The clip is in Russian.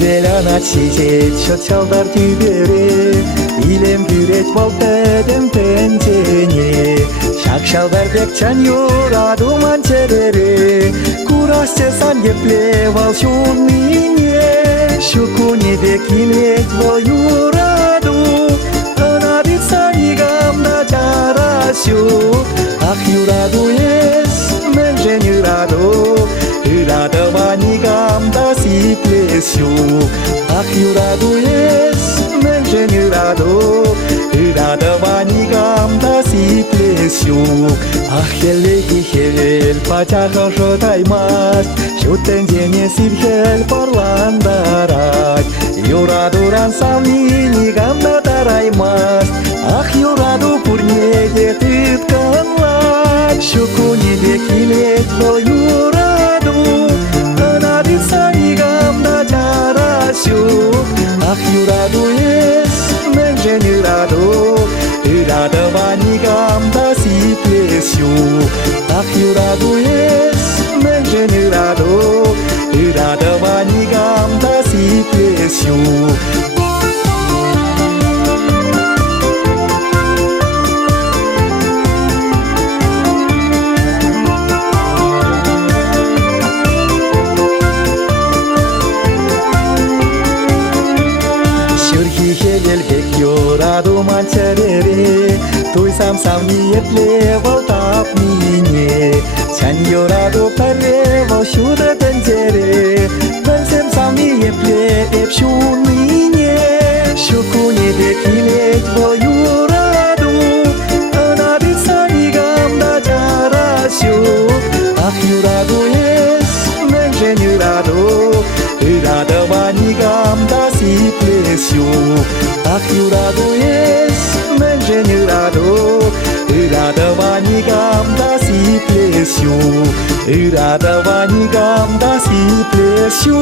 белянат сизет шотсалдар түбере илем күрет болтедем тентене шакшалдар бекчан юраду манчерере курассе сан епле волшун мине шукуне бекилет вол юраду анадит санигамда жарасю ах юраду ес менжен юраду Юраду ванигамда сиплесю ах юраду ес менжен юраду Юраду ванигамда сиплесю ах хелеги хел пачаха шотаймас шутензене сипхел парландарат юрадуран саминигамда тараймас ах юраду пурнеге тытканлат шукуне бекилет бол юраду анадит санигамда жарасю ах юраду ес менжен юраду Юраду ванигамда сиплесю ах юраду ес менжен юраду Юраду ванигамда сиплесю Елбек юраду манчерере той сам ниепле волтап мине чан юраду паре волшуда тензере бенсем сам ниепле эпшун мине шукуне бекилет вол юраду анадит санигамда жарасю ах юраду ес менжен юраду Юраду ванигамда сиплесю ах юраду ес менжен юраду Юраду ванигамда сиплесю Юраду ванигамда сиплесю